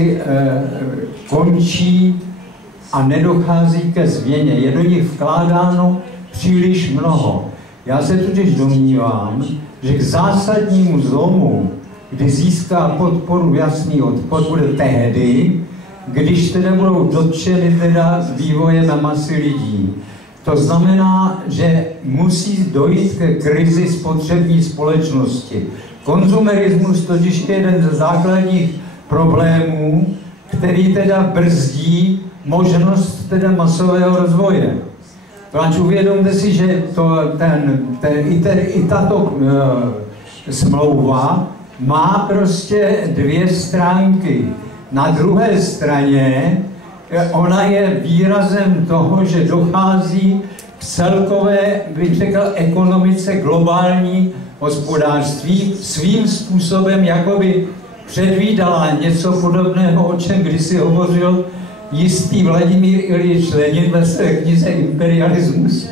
jaksi končí a nedochází ke změně. Je do nich vkládáno příliš mnoho. Já se totiž domnívám, že k zásadnímu zlomu, kdy získá podporu jasný odpor, bude tehdy, když teda budou dotčeny teda vývojem masy lidí. To znamená, že musí dojít ke krizi spotřební společnosti. Konzumerismus totiž je jeden ze základních problémů, který teda brzdí možnost teda masového rozvoje. Páč uvědomte si, že i tato smlouva má prostě dvě stránky. Na druhé straně ona je výrazem toho, že dochází k celkové, bych řekl, ekonomice globální hospodářství, svým způsobem jakoby předvídala něco podobného, o čem kdysi hovořil jistý Vladimír Iljič Lenin ve své knize Imperialismus.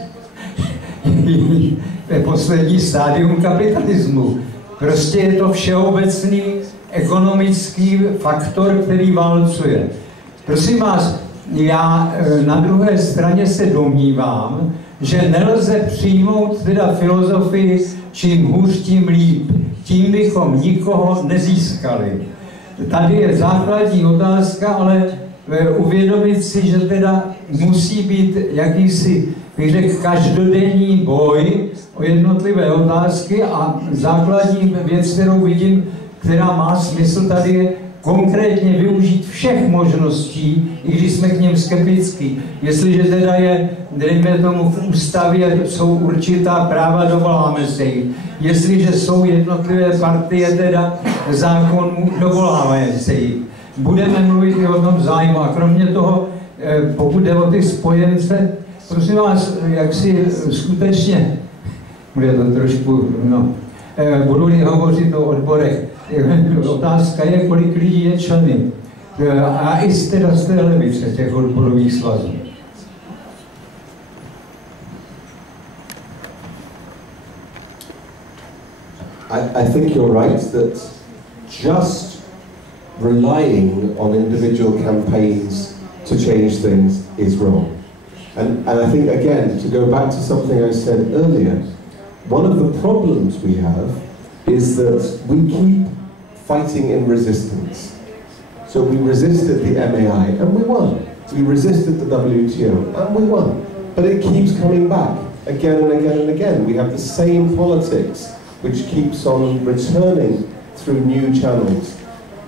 Je poslední stádium kapitalismu. Prostě je to všeobecný ekonomický faktor, který válcuje. Prosím vás, já na druhé straně se domnívám, že nelze přijmout teda filozofii čím hůř, tím líp. Tím bychom nikoho nezískali. Tady je základní otázka, ale uvědomit si, že teda musí být jakýsi, bych řekl, každodenní boj o jednotlivé otázky a základní věc, kterou vidím, která má smysl tady je konkrétně využít všech možností, i když jsme k něm skeptický. Jestliže teda je, dejme tomu, v ústavě jsou určitá práva, dovoláme se jich. Jestliže jsou jednotlivé partie teda zákonů, dovoláme se jich. Budeme mluvit i o tom zájmu a kromě toho, pokud jde o ty spojence, prosím vás, jak si skutečně, bude to trošku, no, budu-li hovořit o odborech, otázka je, kolik lidí je členy. A i z té levice těch odborových svazů. I think you're right that just relying on individual campaigns to change things is wrong. And I think, again, to go back to something I said earlier, one of the problems we have is that we keep fighting in resistance. So we resisted the MAI and we won. We resisted the WTO and we won. But it keeps coming back again and again and again. We have the same politics which keeps on returning through new channels.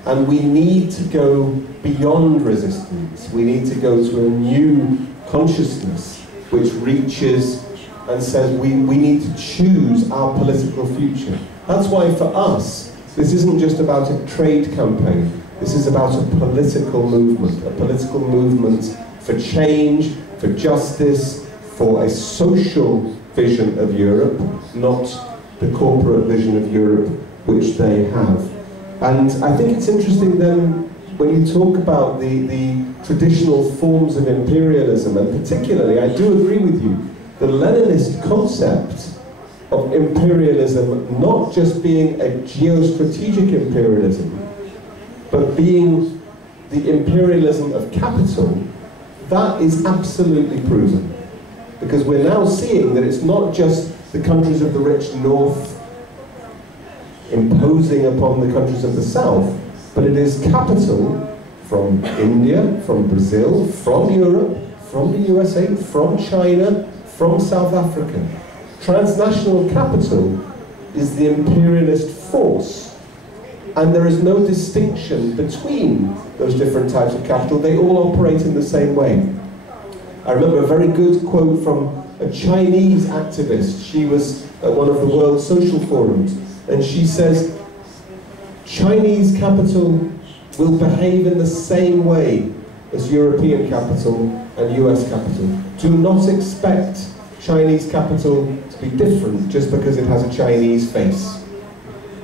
And we need to go beyond resistance. We need to go to a new consciousness which reaches and says we need to choose our political future. That's why for us, this isn't just about a trade campaign. This is about a political movement for change, for justice, for a social vision of Europe, not the corporate vision of Europe which they have. And I think it's interesting then when you talk about the traditional forms of imperialism, and particularly, I do agree with you, the Leninist concept of imperialism not just being a geostrategic imperialism, but being the imperialism of capital, that is absolutely proven. Because we're now seeing that it's not just the countries of the rich north imposing upon the countries of the south, but it is capital from India, from Brazil, from Europe, from the USA, from China, from South Africa. Transnational capital is the imperialist force, and there is no distinction between those different types of capital. They all operate in the same way. I remember a very good quote from a Chinese activist. She was at one of the World Social Forums, and she says, Chinese capital will behave in the same way as European capital and US capital. Do not expect Chinese capital to be different just because it has a Chinese face.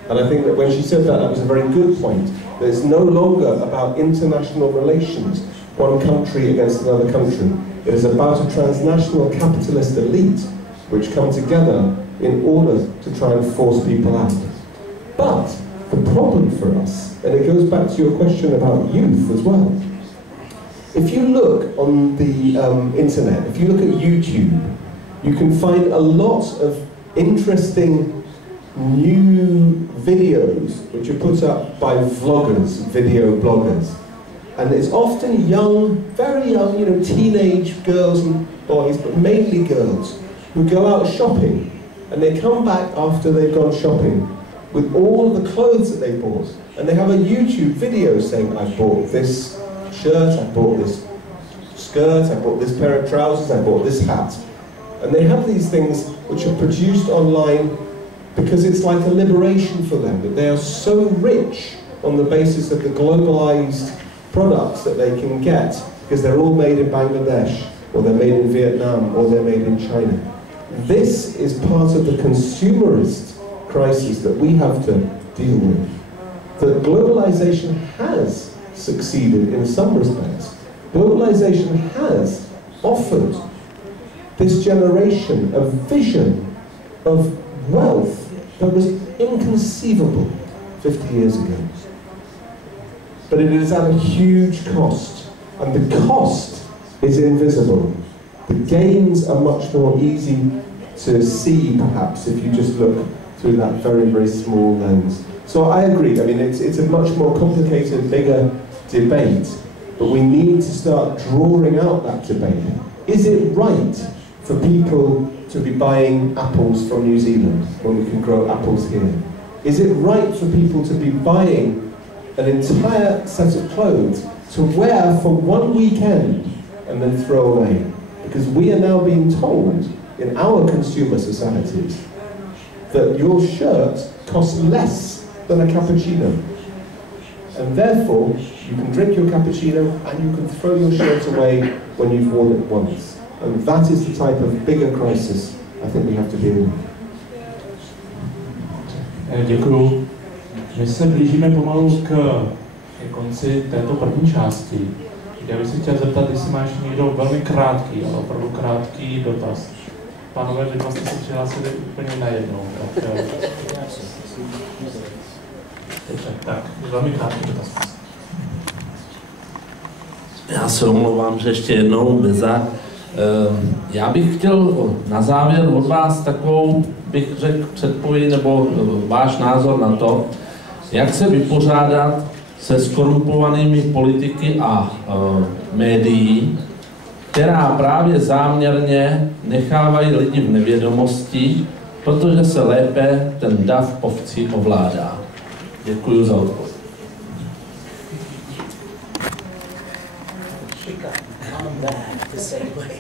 And I think that when she said that, that was a very good point. That it's no longer about international relations, one country against another country. It is about a transnational capitalist elite which come together in order to try and force people out. But The problem for us, and it goes back to your question about youth as well. If you look on the internet, if you look at YouTube, you can find a lot of interesting new videos which are put up by vloggers, video bloggers. And it's often young, very young, you know, teenage girls and boys, but mainly girls, who go out shopping, and they come back after they've gone shopping with all of the clothes that they bought. And they have a YouTube video saying, I bought this shirt, I bought this skirt, I bought this pair of trousers, I bought this hat. And they have these things which are produced online because it's like a liberation for them, that they are so rich on the basis of the globalized products that they can get, because they're all made in Bangladesh, or they're made in Vietnam, or they're made in China. This is part of the consumerist crisis that we have to deal with. That globalization has succeeded in some respects. Globalization has offered this generation a vision of wealth that was inconceivable 50 years ago. But it is at a huge cost, and the cost is invisible. The gains are much more easy to see, perhaps, if you just look through that very, very small lens. So I agree. I mean, it's a much more complicated, bigger debate, but we need to start drawing out that debate. Is it right for people to be buying apples from New Zealand when we can grow apples here? Is it right for people to be buying an entire set of clothes to wear for one weekend and then throw away? Because we are now being told in our consumer societies that your shirt costs less than a cappuccino. And therefore, you can drink your cappuccino and you can throw your shirt away when you've worn it once. And that is the type of bigger crisis I think we have to deal with. Děkuju. My se blížíme pomalu k konci této první části. Já bych se chtěl zeptat, jestli máš někdo velmi krátký, ale opravdu krátký dotaz. Pánové, vy vlastně se přihlásili úplně najednou. Tak, velmi krátký dotaz. Já se omlouvám, že ještě jednou Beza. Já bych chtěl na závěr od vás takovou, bych řekl, předpověď nebo váš názor na to, jak se vypořádat se skorumpovanými politiky a médií, která právě záměrně nechávají lidi v nevědomosti, protože se lépe ten dav ovcí ovládá. Děkuji za odpověď. The same way,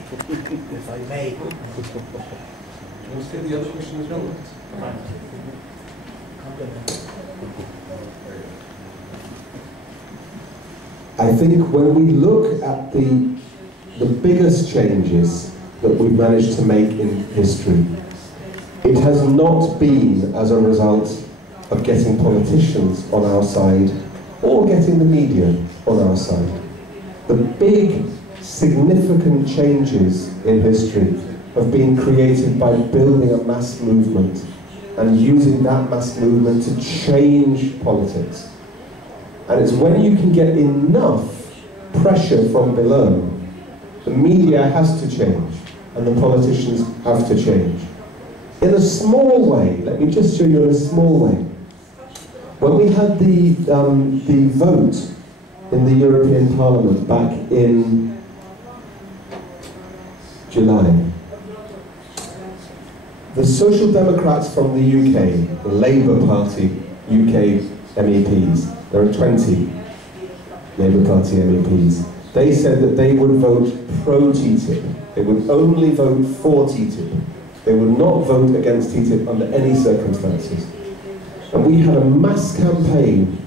if I may. Let's get the other question as well. I think when we look at the biggest changes that we've managed to make in history, it has not been as a result of getting politicians on our side or getting the media on our side. The big significant changes in history have been created by building a mass movement and using that mass movement to change politics. And it's when you can get enough pressure from below, the media has to change and the politicians have to change. In a small way, let me just show you in a small way. When we had the vote in the European Parliament back in July, the Social Democrats from the UK, the Labour Party UK MEPs, there are 20 Labour Party MEPs, they said that they would vote pro-TTIP. They would only vote for TTIP. They would not vote against TTIP under any circumstances. And we had a mass campaign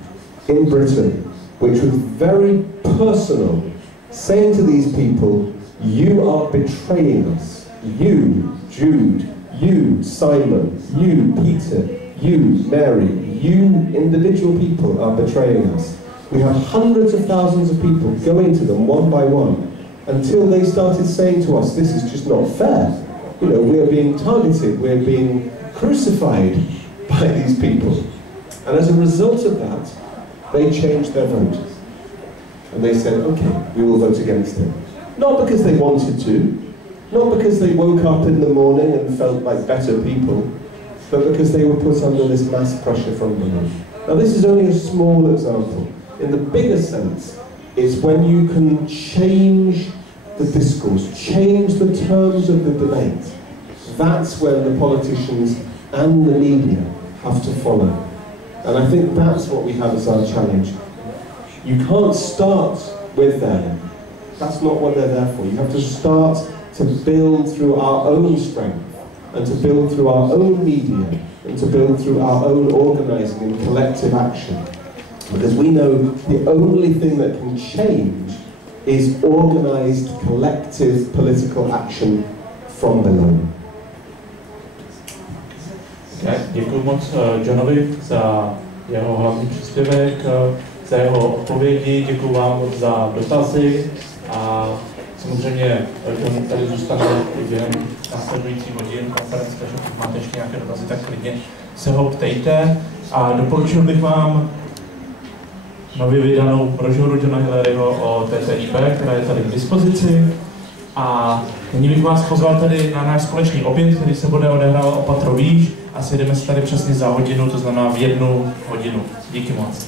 in Britain which was very personal, saying to these people, you are betraying us. You, Jude, you, Simon, you, Peter, you, Mary, you individual people are betraying us. We have hundreds of thousands of people going to them one by one until they started saying to us, this is just not fair. You know, we're being targeted, we're being crucified by these people. And as a result of that, they changed their vote. And they said, okay, we will vote against it. Not because they wanted to, not because they woke up in the morning and felt like better people, but because they were put under this mass pressure from below. Now this is only a small example. In the bigger sense, it's when you can change the discourse, change the terms of the debate. That's when the politicians and the media have to follow. And I think that's what we have as our challenge. You can't start with them. That's not what they're there for. You have to start to build through our own strength, and to build through our own media, and to build through our own organising and collective action. Because we know the only thing that can change is organised, collective political action from below. Děkuji moc Johnovi za jeho hlavní příspěvek, za jeho odpovědi, děkuji vám za dotazy a samozřejmě John tady zůstane během následující hodin konference, takže pokud máte ještě nějaké dotazy, tak klidně se ho ptejte a doporučil bych vám nově vydanou brožuru Johna Hillaryho o TTIP, která je tady k dispozici. A nyní bych vás pozval tady na náš společný oběd, který se bude odehrávat o patro výš a sjedeme se tady přesně za hodinu, to znamená v 1 hodinu. Díky moc.